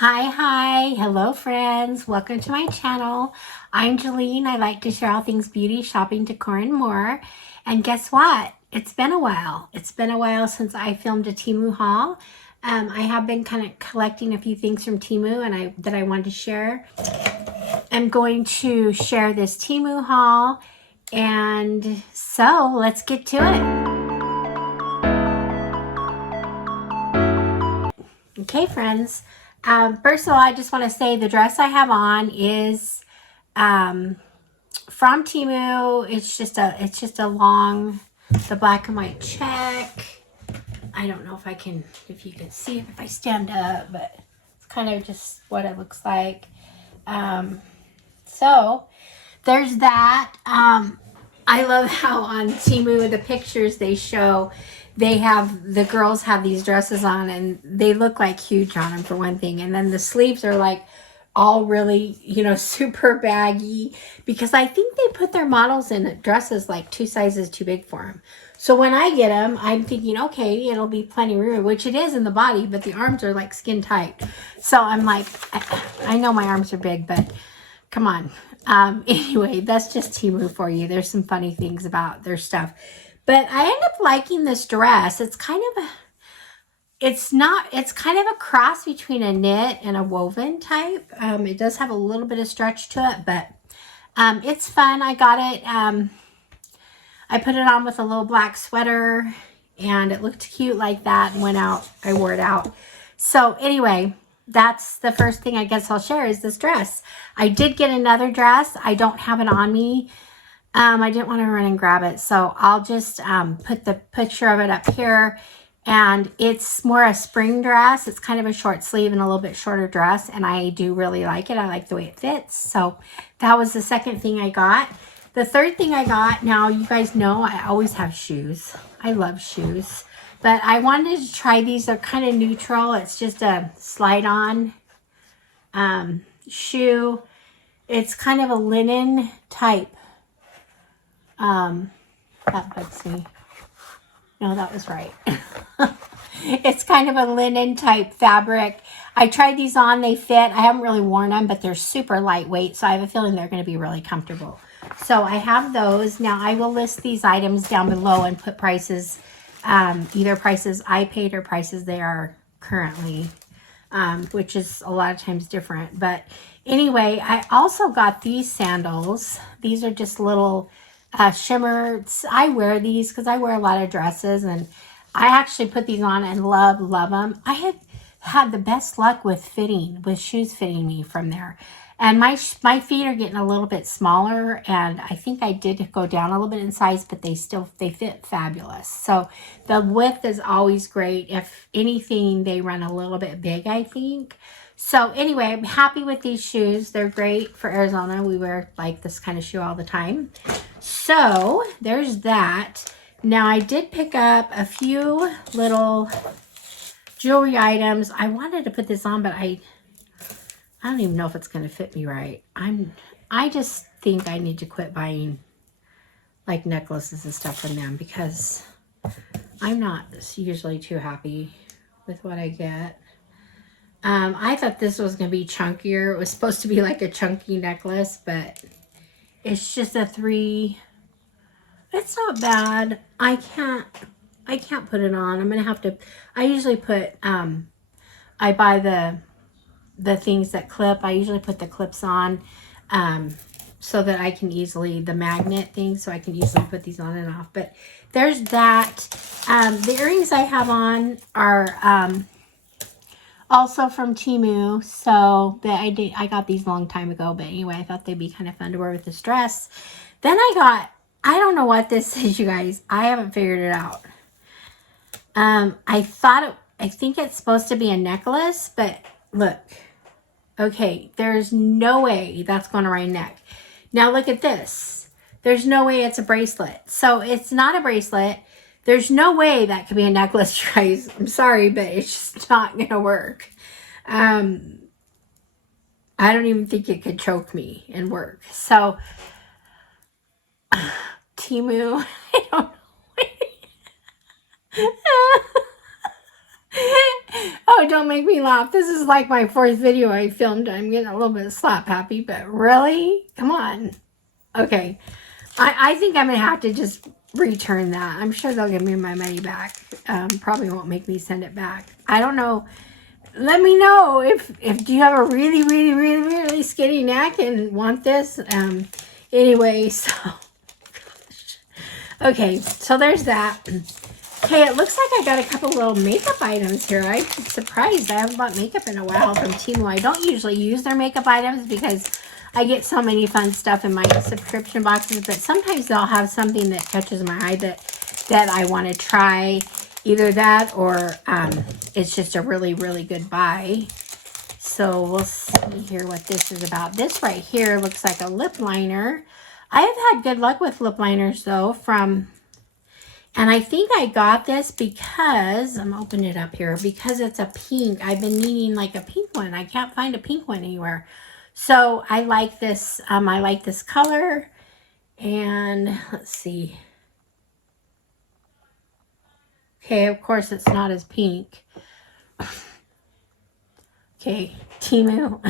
Hi, hello friends, welcome to my channel. I'm Jolene. I like to share all things beauty, shopping, decor, and more. And guess what? It's been a while. It's been a while since I filmed a Temu haul. I have been kind of collecting a few things from Temu and that I wanted to share. I'm going to share this Temu haul, and so let's get to it. Okay, friends. First of all, I just want to say the dress I have on is from Temu. It's just a long, the black and white check. I don't know if you can see it if I stand up, but it's kind of just what it looks like. So there's that. I love how on Temu the pictures they show, the girls have these dresses on and they look like huge on them for one thing. And then the sleeves are like all really, super baggy, because I think they put their models in dresses like 2 sizes too big for them. So when I get them, I'm thinking, okay, it'll be plenty of room, which it is in the body, but the arms are like skin tight. So I'm like, I know my arms are big, but come on. Anyway, that's just Temu for you. There's some funny things about their stuff. But I end up liking this dress. It's kind of a cross between a knit and a woven type. It does have a little bit of stretch to it, but it's fun. I got it. I put it on with a little black sweater and it looked cute like that and went out. I wore it out. So anyway, that's the first thing I guess I'll share is this dress. I did get another dress. I don't have it on me. I didn't want to run and grab it, so I'll just put the picture of it up here. And it's more a spring dress. It's kind of a short sleeve and a little bit shorter dress, and I do really like it. I like the way it fits. So that was the second thing I got. The third thing I got, now you guys know I always have shoes. I love shoes. But I wanted to try these. They're kind of neutral. It's just a slide-on shoe. It's kind of a linen type. That bugs me. No, that was right. It's kind of a linen type fabric. I tried these on. They fit. I haven't really worn them, but they're super lightweight, so I have a feeling they're going to be really comfortable. So I have those. Now I will list these items down below and put prices, either prices I paid or prices they are currently, which is a lot of times different. But anyway, I also got these sandals. These are just little shimmers. I wear these because I wear a lot of dresses, and I actually put these on and love them. I had the best luck with shoes fitting me from there. And my feet are getting a little bit smaller, and I think I did go down a little bit in size, but they fit fabulous. So the width is always great. If anything, they run a little bit big, I think. So anyway, I'm happy with these shoes. They're great for Arizona. We wear like this kind of shoe all the time. So there's that. Now I did pick up a few little jewelry items. I wanted to put this on, but I don't even know if it's going to fit me right. I just think I need to quit buying like necklaces and stuff from them, because I'm not usually too happy with what I get. I thought this was going to be chunkier. It was supposed to be like a chunky necklace, but it's just a 3. It's not bad. I can't put it on. I'm going to have to, I usually put, I buy the things that clip. I usually put the clips on, so that I can easily, the magnet thing, so I can easily put these on and off. But there's that. The earrings I have on are, also from Temu, so I got these a long time ago, but anyway, I thought they'd be kind of fun to wear with this dress. Then I don't know what this is, you guys. I haven't figured it out. I think it's supposed to be a necklace, but look. Okay, there's no way that's going around your neck. Now look at this. There's no way it's a bracelet. So it's not a bracelet. There's no way that could be a necklace, guys. I'm sorry, but it's just not going to work. I don't even think it could choke me and work. So, Temu, I don't know. Oh, don't make me laugh. This is like my 4th video I filmed. I'm getting a little bit slap happy, but really? Come on. Okay. I think I'm going to have to just return that. I'm sure they'll give me my money back. Probably won't make me send it back. I don't know. Let me know if do you have a really skinny neck and want this. Anyway, so okay, so there's that. Okay, it looks like I got a couple little makeup items here. I'm surprised. I haven't bought makeup in a while from Temu. I don't usually use their makeup items because I get so many fun stuff in my subscription boxes, but sometimes they'll have something that catches my eye that I want to try. Either that or it's just a really good buy. So we'll see here what this is about. This right here looks like a lip liner. I have had good luck with lip liners though and I think I got this because, I'm opening it up here, because it's a pink. I've been needing like a pink one. I can't find a pink one anywhere. So I like this. I like this color. And let's see. Okay, of course it's not as pink. Okay, Temu.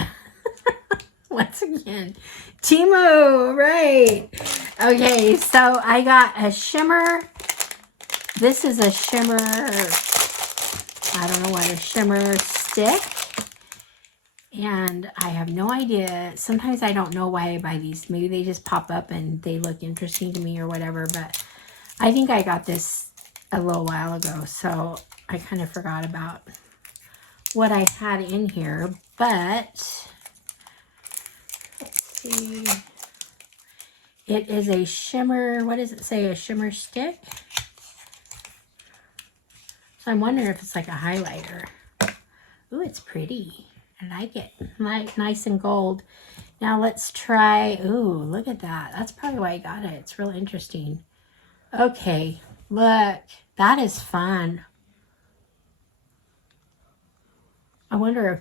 Once again, Temu, right. Okay, so I got a shimmer. This is a shimmer, I don't know what, a shimmer stick. And I have no idea. Sometimes I don't know why I buy these. Maybe they just pop up and they look interesting to me or whatever. But I think I got this a little while ago. So I kind of forgot about what I had in here. But let's see. It is a shimmer. What does it say? A shimmer stick? So I'm wondering if it's like a highlighter. Ooh, it's pretty. I like it. Nice and gold. Now let's try. Ooh, look at that. That's probably why I got it. It's real interesting. Okay, look. That is fun. I wonder if...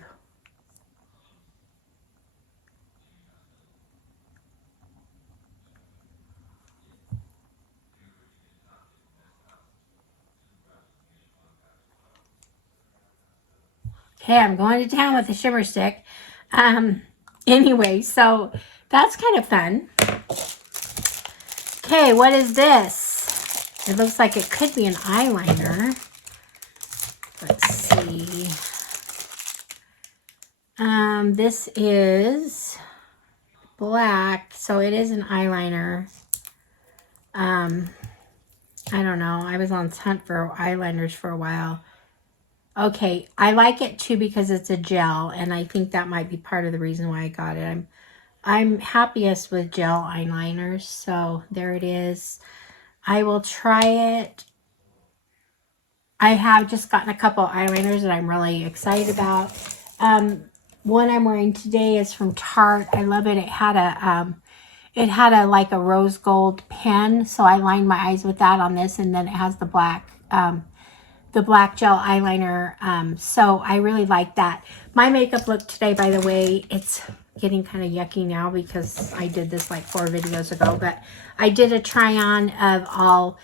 Okay, I'm going to town with the shimmer stick. Anyway, so that's kind of fun. Okay, what is this? It looks like it could be an eyeliner. Let's see. This is black, so it is an eyeliner. I don't know. I was on hunt for eyeliners for a while. Okay, I like it too because it's a gel, and I think that might be part of the reason why I got it. I'm happiest with gel eyeliners, so there it is. I will try it. I have just gotten a couple eyeliners that I'm really excited about. One I'm wearing today is from Tarte. I love it. It had a like a rose gold pen, so I lined my eyes with that on this, and then it has the black gel eyeliner. So I really like that. My makeup look today, by the way, it's getting kind of yucky now because I did this like 4 videos ago, but I did a try on of all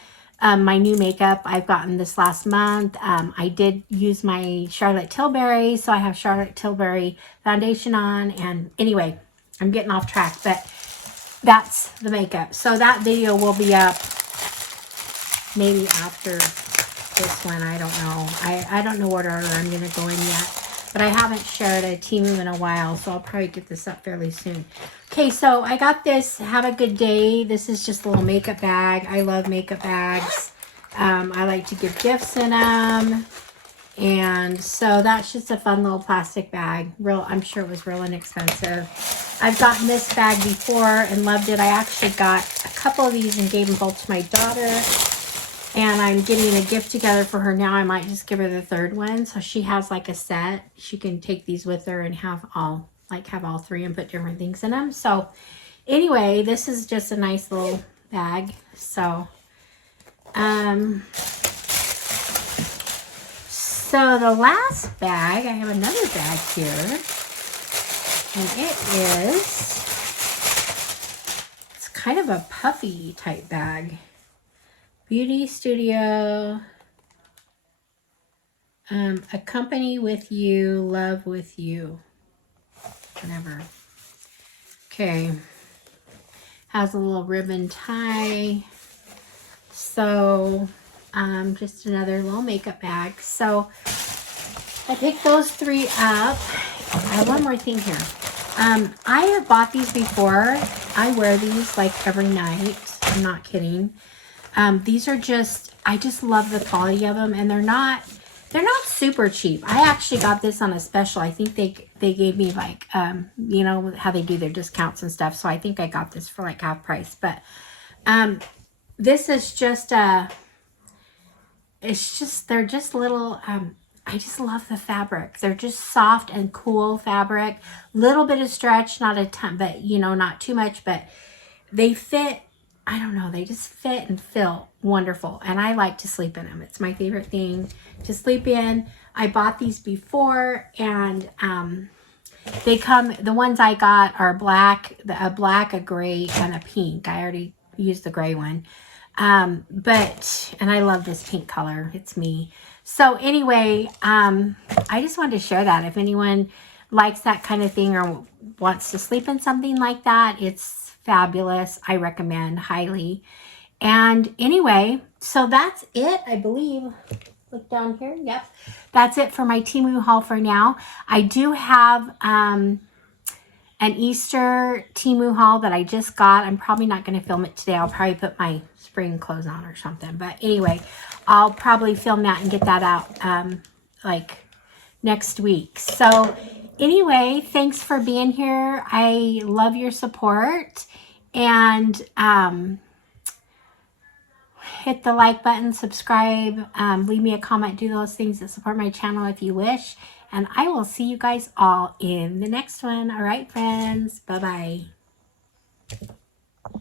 my new makeup I've gotten this last month. I did use my Charlotte Tilbury, so I have Charlotte Tilbury foundation on, and anyway, I'm getting off track, but that's the makeup. So that video will be up maybe after this one. I don't know. I don't know what order I'm going to go in yet. But I haven't shared a Temu in a while, so I'll probably get this up fairly soon. Okay, so I got this. Have a good day. This is just a little makeup bag. I love makeup bags. I like to give gifts in them. And so that's just a fun little plastic bag. I'm sure it was real inexpensive. I've gotten this bag before and loved it. I actually got a couple of these and gave them both to my daughter. And I'm getting a gift together for her now. I might just give her the third one. So she has like a set. She can take these with her and have all 3 and put different things in them. So anyway, this is just a nice little bag. So, so the last bag, I have another bag here. And it's kind of a puffy type bag. Beauty Studio Accompany with you, love with you. Whatever. Okay. Has a little ribbon tie. So, just another little makeup bag. So, I picked those 3 up. I have one more thing here. I have bought these before. I wear these like every night. I'm not kidding. These are just, I just love the quality of them, and they're not super cheap. I actually got this on a special. I think they gave me like, you know, how they do their discounts and stuff. So I think I got this for like half price. But this is just, it's just, they're just little, I just love the fabric. They're just soft and cool fabric. Little bit of stretch, not a ton, but you know, not too much, but they fit. I don't know. They just fit and feel wonderful. And I like to sleep in them. It's my favorite thing to sleep in. I bought these before, and they come, the ones I got are black, a black, a gray, and a pink. I already used the gray one. And I love this pink color. It's me. So anyway, I just wanted to share that. If anyone likes that kind of thing or wants to sleep in something like that, it's fabulous. I recommend highly. And anyway, so that's it, I believe. Look down here. Yep. That's it for my Temu haul for now. I do have an Easter Temu haul that I just got. I'm probably not going to film it today. I'll probably put my spring clothes on or something. But anyway, I'll probably film that and get that out like next week. So anyway, thanks for being here. I love your support. And hit the like button, subscribe, leave me a comment, do those things that support my channel if you wish. And I will see you guys all in the next one. All right, friends. Bye-bye.